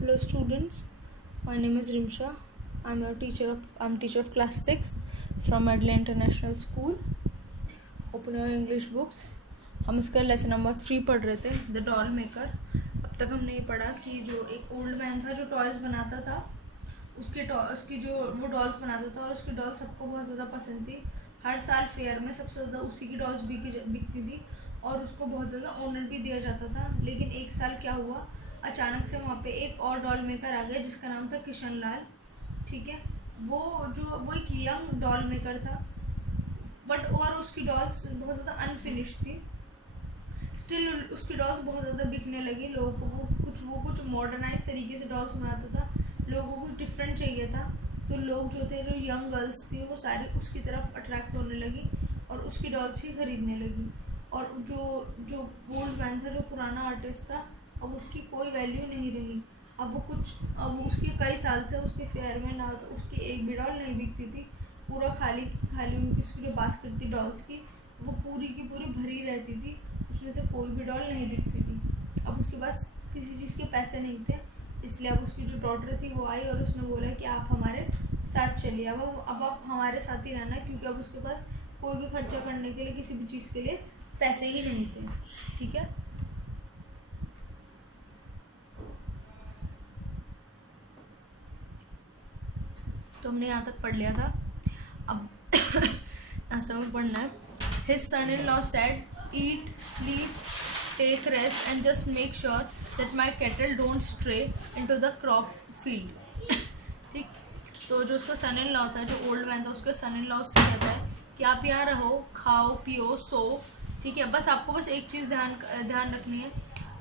Hello students, my name is Rimsha. I'm teacher of class 6 from Adelaide International School. Open your English books. हम इसका lesson number 3 पढ़ रहे थे, the doll maker. अब तक हमने ये पढ़ा कि जो एक ओल्ड मैन था जो टॉयज बनाता था, उसकी जो वो डॉल्स बनाता था और उसकी डॉल सबको बहुत ज़्यादा पसंद थी. हर साल फेयर में सबसे ज़्यादा उसी की डॉल्स बिकती थी और उसको बहुत ज़्यादा ऑनर भी दिया जाता था. लेकिन एक साल क्या हुआ, अचानक से वहाँ पे एक और डॉल मेकर आ गया जिसका नाम था किशन लाल. ठीक है, वो एक यंग डॉल मेकर था, बट और उसकी डॉल्स बहुत ज़्यादा अनफिनिश थी. स्टिल उसकी डॉल्स बहुत ज़्यादा बिकने लगी. लोगों को वो कुछ मॉडर्नाइज तरीके से डॉल्स बनाता था. लोगों को कुछ डिफरेंट चाहिए था, तो लोग जो थे, जो यंग गर्ल्स थी, वो सारी उसकी तरफ अट्रैक्ट होने लगी और उसकी डॉल्स ही खरीदने लगी. और जो ओल्ड मैन था, जो पुराना आर्टिस्ट था, अब उसकी कोई वैल्यू नहीं रही. अब उसके कई साल से उसके फेयर में ना तो उसकी एक भी डॉल नहीं बिकती थी. पूरा खाली उसकी जो बास्केट थी डॉल्स की, वो पूरी की पूरी भरी रहती थी. उसमें से कोई भी डॉल नहीं बिकती थी. अब उसके पास किसी चीज़ के पैसे नहीं थे, इसलिए अब उसकी जो डॉटर थी वो आई और उसने बोला कि आप हमारे साथ चलिए. अब आप हमारे साथ ही रहना, क्योंकि अब उसके पास कोई भी खर्चा करने के लिए, किसी भी चीज़ के लिए पैसे ही नहीं थे. ठीक है, तो हमने यहाँ तक पढ़ लिया था. अब यहाँ से हमें पढ़ना है. His son-in-law said, "Eat, sleep, take rest, and just make sure that my cattle don't stray into the crop field." ठीक, तो जो उसका सन इन लॉ था, जो ओल्ड मैन था, उसका सन इन लॉ उससे कहता है कि आप यहाँ रहो, खाओ पियो सो. ठीक है, बस आपको बस एक चीज़ ध्यान रखनी है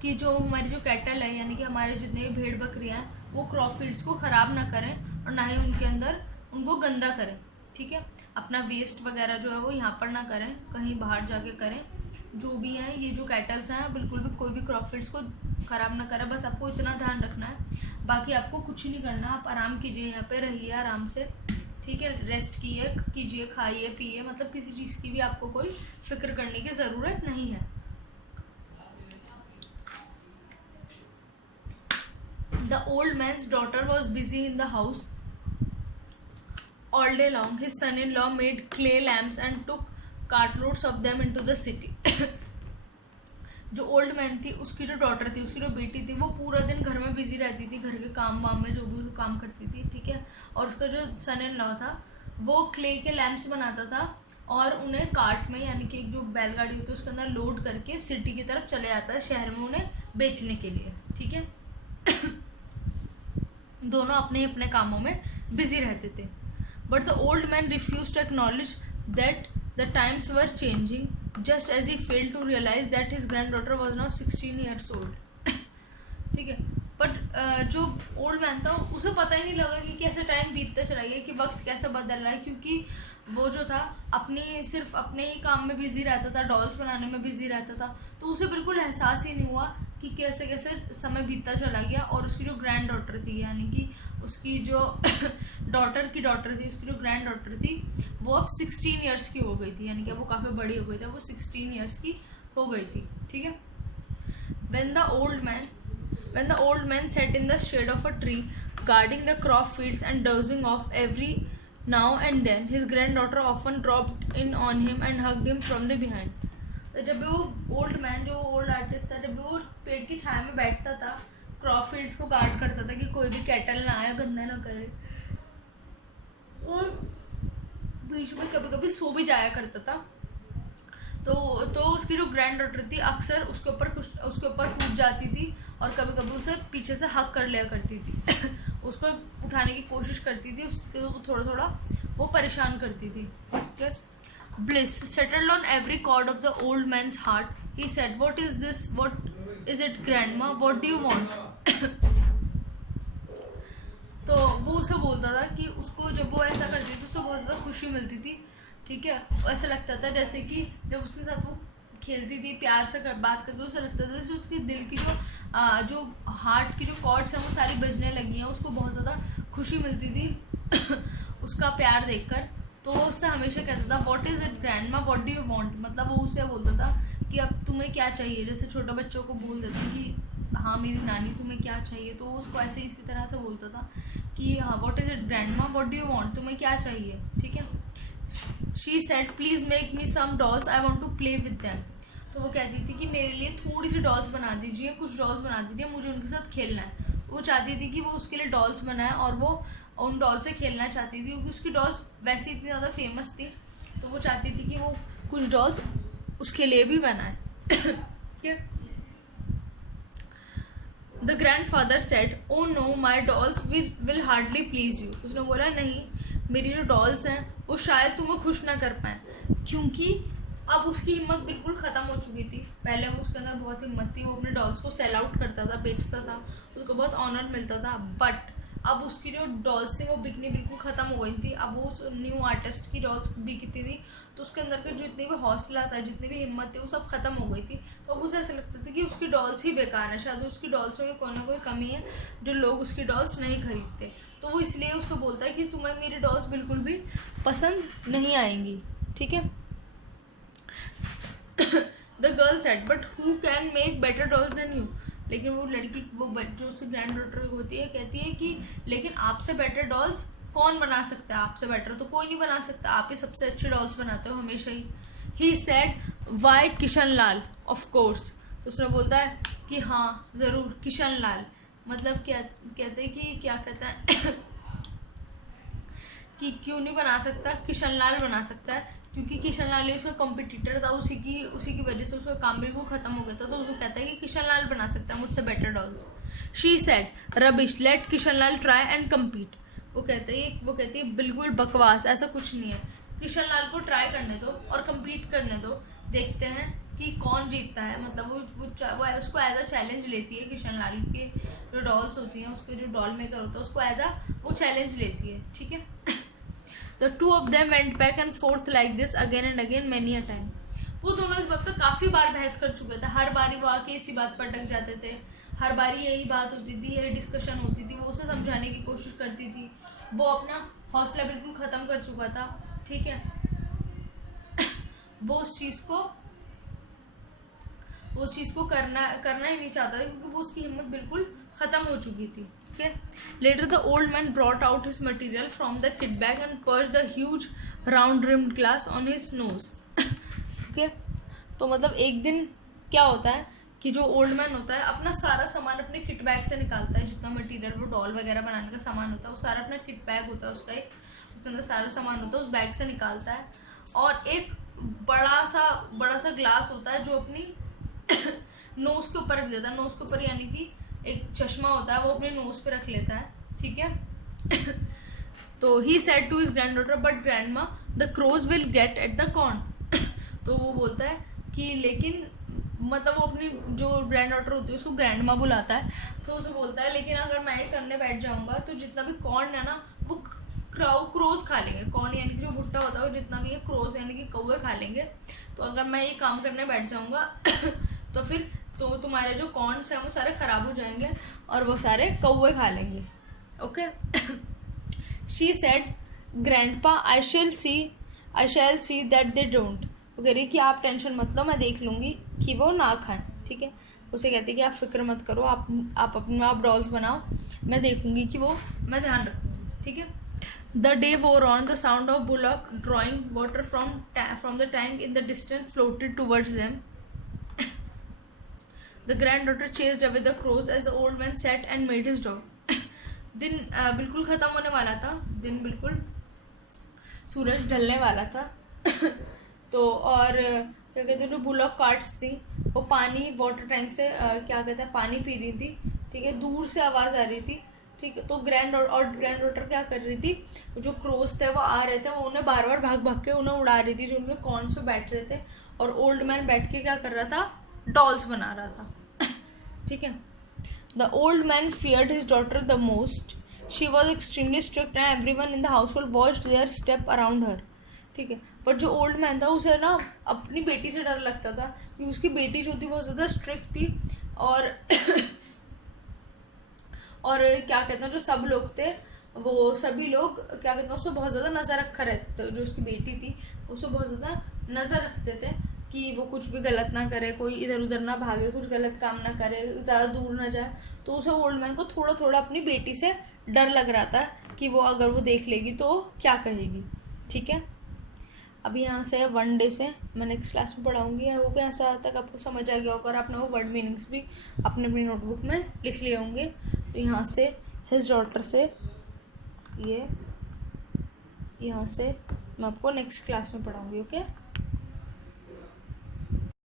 कि जो हमारी जो कैटल है, यानी कि हमारे जितने भी भेड़ बकरियाँ हैं, वो क्रॉप फील्ड्स को ख़राब ना करें और ना ही उनके अंदर उनको गंदा करें. ठीक है, अपना वेस्ट वगैरह जो है वो यहाँ पर ना करें, कहीं बाहर जाके करें. जो भी हैं, ये जो कैटल्स हैं, बिल्कुल भी कोई भी क्रॉप फील्ड्स को ख़राब ना करें. बस आपको इतना ध्यान रखना है, बाकी आपको कुछ नहीं करना. आप आराम कीजिए, यहाँ पे रहिए आराम से. ठीक है, रेस्ट कीजिए, खाइए पिए, मतलब किसी चीज़ की भी आपको कोई फिक्र करने की ज़रूरत नहीं है. The old man's daughter was busy in the house all day long. His son-in-law made clay lamps and took cartloads of them into the city. जो ओल्ड मैन थी, उसकी जो डॉटर थी, उसकी जो बेटी थी, वो पूरा दिन घर में बिजी रहती थी, घर के काम वाम में जो भी काम करती थी. ठीक है, और उसका जो सन इन लॉ था, वो क्ले के लैम्प्स बनाता था और उन्हें कार्ट में, यानी कि एक जो बैलगाड़ी होती है उसके अंदर लोड करके सिटी की तरफ चले जाता है, शहर में उन्हें बेचने के लिए. ठीक है, दोनों अपने अपने कामों में बिजी रहते थे. But the old man refuse to acknowledge that the times were changing, just as he failed to realize that his granddaughter was now 16 years old. ठीक है, बट जो ओल्ड मैन था उसे पता ही नहीं लगा कि कैसे टाइम बीतता चला गया, कि वक्त कैसे बदल रहा है, क्योंकि वो जो था सिर्फ अपने ही काम में बिजी रहता था, डॉल्स बनाने में बिजी रहता था. तो उसे बिल्कुल एहसास ही नहीं हुआ कि कैसे कैसे समय बीतता चला गया. और उसकी जो ग्रैंड डॉटर थी, यानी कि उसकी जो डॉटर थी, उसकी जो ग्रैंड डॉटर थी, वो अब 16 ईयर्स की हो गई थी, यानी कि वो काफ़ी बड़ी हो गई थी, वो 16 ईयर्स की हो गई थी. ठीक है, when the old man sat in the shade of a tree guarding the crop fields and dozing off every now and then, his granddaughter often dropped in on him and hugged him from the behind. तो जब भी वो old man, जो old artist था, जब भी वो पेड़ की छाया में बैठता था, क्रॉप फील्ड्स को गार्ड करता था कि कोई भी कैटल ना आए, गंदा ना करे, और बीच में कभी कभी सो भी जाया करता था. तो उसकी जो ग्रैंड डॉटर थी अक्सर उसके ऊपर कूद जाती थी और कभी कभी उसे पीछे से हक कर लिया करती थी. उसको उठाने की कोशिश करती थी, उसको थोड़ा थोड़ा वो परेशान करती थी. okay? Bliss settled on every chord of the old man's heart. He said, "What is this? What is it, grandma? What do you want?" तो वो उसे बोलता था कि उसको जब वो ऐसा करती थी तो उसे बहुत ज़्यादा खुशी मिलती थी. ठीक है, ऐसा लगता था जैसे कि जब उसके साथ वो खेलती थी, प्यार से बात करती थी, उसे लगता था जैसे उसके दिल की जो हार्ट की जो कॉर्ड्स हैं वो सारी बजने लगी हैं. उसको बहुत ज़्यादा खुशी मिलती थी उसका प्यार देखकर. तो वो उससे हमेशा कहता था, "what is it grandma, what do you want?" मतलब वो उसे बोलता था कि अब तुम्हें क्या चाहिए, जैसे छोटे बच्चों को बोल देते हैं कि हाँ मेरी नानी तुम्हें क्या चाहिए, तो वो उसको ऐसे इसी तरह से बोलता था कि हाँ what is it grandma, what do you want, तुम्हें क्या चाहिए, ठीक है। She said please make me some dolls, I want to play with them. तो वो कहती थी कि मेरे लिए थोड़ी सी डॉल्स बना दीजिए, कुछ डॉल्स बना दीजिए, मुझे उनके साथ खेलना है। वो चाहती थी कि वो उसके लिए डॉल्स बनाए और वो उन डॉल से खेलना चाहती थी, क्योंकि उसकी डॉल्स वैसे इतनी ज़्यादा फेमस थी, तो वो चाहती थी कि वो कुछ डॉल्स उसके लिए भी बनाए। ठीक है। The grand father said oh know my dolls will hardly please you. उसने बोला नहीं, मेरी जो डॉल्स हैं वो शायद तुम्हें खुश ना कर पाए, क्योंकि अब उसकी हिम्मत बिल्कुल ख़त्म हो चुकी थी। पहले वो उसके अंदर बहुत हिम्मत थी, वो अपने डॉल्स को सेल आउट करता था, बेचता था, उसको बहुत ऑनर मिलता था, बट अब उसकी जो डॉल्स थी वो बिकनी बिल्कुल ख़त्म हो गई थी। अब वो उस न्यू आर्टिस्ट की डॉल्स बिकती थी, तो उसके अंदर का जितनी भी हौसला था, जितनी भी हिम्मत थी, वो सब ख़त्म हो गई थी। तो अब उसे ऐसा लगता था कि उसकी डॉल्स ही बेकार है, शायद उसकी डॉल्स में कोई ना कोई कमी है जो लोग उसकी डॉल्स नहीं खरीदते। तो वो इसलिए उससे बोलता है कि तुम्हें मेरी डॉल्स बिल्कुल भी पसंद नहीं आएंगी, ठीक है। The girl said but who can make better dolls than you. लेकिन वो लड़की, वो जो उसकी ग्रैंड डॉटर होती है, कहती है कि लेकिन आपसे बेटर डॉल्स कौन बना सकता है, आपसे बेटर तो कोई नहीं बना सकता, आप ही सबसे अच्छी डॉल्स बनाते हो हमेशा ही। He said why Kishan Lal, of course. तो उसने बोलता है कि हाँ ज़रूर किशन लाल, मतलब क्या कहते हैं कि क्या कहता है कि क्यों नहीं बना सकता, किशन लाल बना सकता है, क्योंकि किशन लाल ही उसका कॉम्पिटिटर था, उसी की वजह से उसका काम बिल्कुल ख़त्म हो गया था। तो वो कहता है कि किशन लाल बना सकता है मुझसे better dolls. She said rubbish, let Kishan Lal try and compete. वो कहती है बिल्कुल बकवास, ऐसा कुछ नहीं है, किशन लाल को ट्राई करने दो और कम्पीट करने दो, देखते हैं कि कौन जीतता है। मतलब वो उसको एज अ चैलेंज लेती है, किशन लाल के जो डॉल्स होती हैं, उसके जो डॉल मेकर होता है उसको एज अ वो चैलेंज लेती है, ठीक है। The two of them went back and forth like this again and again many a time. वो दोनों इस बात पर काफ़ी बार बहस कर चुके थे, हर बारी वो आके इसी बात पर अटक जाते थे, हर बारी यही बात होती थी, यही डिस्कशन होती थी, वो उसे समझाने की कोशिश करती थी, वो अपना हौसला बिल्कुल ख़त्म कर चुका था, ठीक है। वो उस चीज़ को करना ही नहीं चाहता था, क्योंकि वो उसकी हिम्मत बिल्कुल ख़त्म हो चुकी थी। Okay. Later, the old man brought out his material from the kit bag and perched the huge round-rimmed glass on his nose. Okay. तो मतलब एक दिन क्या होता है कि जो ओल्ड मैन होता है अपना सारा सामान अपने किट बैग से निकालता है, जितना मटेरियल वो डॉल वगैरह बनाने का सामान होता है वो सारा अपना किट बैग होता है उसका, एक उसके अंदर सारा सामान होता है, उस बैग से निकालता है, और एक बड़ा सा ग्लास होता है जो अपनी नोज़ के ऊपर रख देता है। नोज़ के ऊपर यानी कि एक चश्मा होता है, वो अपने नोज पे रख लेता है, ठीक है। तो he said to his granddaughter but grandma the crows will get at the corn. तो वो बोलता है कि लेकिन मतलब वो अपनी जो ग्रैंड डॉटर होती है उसको ग्रैंड माँ बुलाता है, तो उसे बोलता है लेकिन अगर मैं ये करने बैठ जाऊँगा तो जितना भी कॉर्न है ना वो क्रोज खा लेंगे। कॉर्न यानी कि जो भुट्टा होता है वो जितना भी ये क्रोज यानी कि कौवे खा लेंगे। तो अगर मैं ये काम करने बैठ जाऊँगा तो फिर तो तुम्हारे जो कॉर्न्स हैं वो सारे ख़राब हो जाएंगे और वो सारे कौवे खा लेंगे, okay. She said grandpa I shall see that they don't. वो कह रही कि आप टेंशन मत लो, मैं देख लूँगी कि वो ना खाएं, ठीक है। उसे कहती है कि आप फिक्र मत करो, आप डॉल्स बनाओ, मैं देखूँगी कि वो मैं ध्यान रखूँगी, ठीक है। द डे वोर on, the sound of bullock drawing water from the tank in the distance floated towards them. The granddaughter chased away the crows as the old man sat and made his dog. दिन बिल्कुल ख़त्म होने वाला था, दिन बिल्कुल सूरज ढलने वाला था। तो और क्या कहते हैं जो बुलॉक कार्ट्स थी वो पानी वाटर टैंक से क्या कहते हैं पानी पी रही थी, ठीक है। दूर से आवाज़ आ रही थी, ठीक है। तो ग्रैंड डॉटर क्या कर रही थी, जो क्रोज थे वो आ रहे थे, वो उन्हें बार बार भाग के उन्हें उड़ा रही थी जो उनके कॉर्न्स पे बैठ रहे थे, और ओल्ड मैन बैठ के क्या कर रहा था, डॉल्स बना रहा था, ठीक है। The old man feared his daughter the most, she was extremely strict and everyone in the household watched their step around her, ठीक है। बट जो ओल्ड मैन था उसे ना अपनी बेटी से डर लगता था, क्योंकि उसकी बेटी जो थी बहुत ज़्यादा स्ट्रिक्ट थी, और और क्या कहते हैं जो सब लोग थे वो सभी लोग क्या कहते हैं उसको बहुत ज़्यादा नज़र रखा रहते थे, जो उसकी बेटी थी उसको बहुत ज़्यादा नज़र रखते थे कि वो कुछ भी गलत ना करे, कोई इधर उधर ना भागे, कुछ गलत काम ना करे, ज़्यादा दूर ना जाए। तो उसे ओल्ड मैन को थोड़ा थोड़ा अपनी बेटी से डर लग रहा था कि वो अगर वो देख लेगी तो क्या कहेगी। ठीक है, अभी यहाँ से 1 डे से मैं नेक्स्ट क्लास में पढ़ाऊँगी, वो भी ऐसा तक आपको समझ आ गया होगा और आपने वो वर्ड मीनिंग्स भी अपने अपनी नोटबुक में लिख लिए होंगे। तो यहाँ से हिज डॉटर से ये यहाँ से मैं आपको नेक्स्ट क्लास में पढ़ाऊँगी। ओके।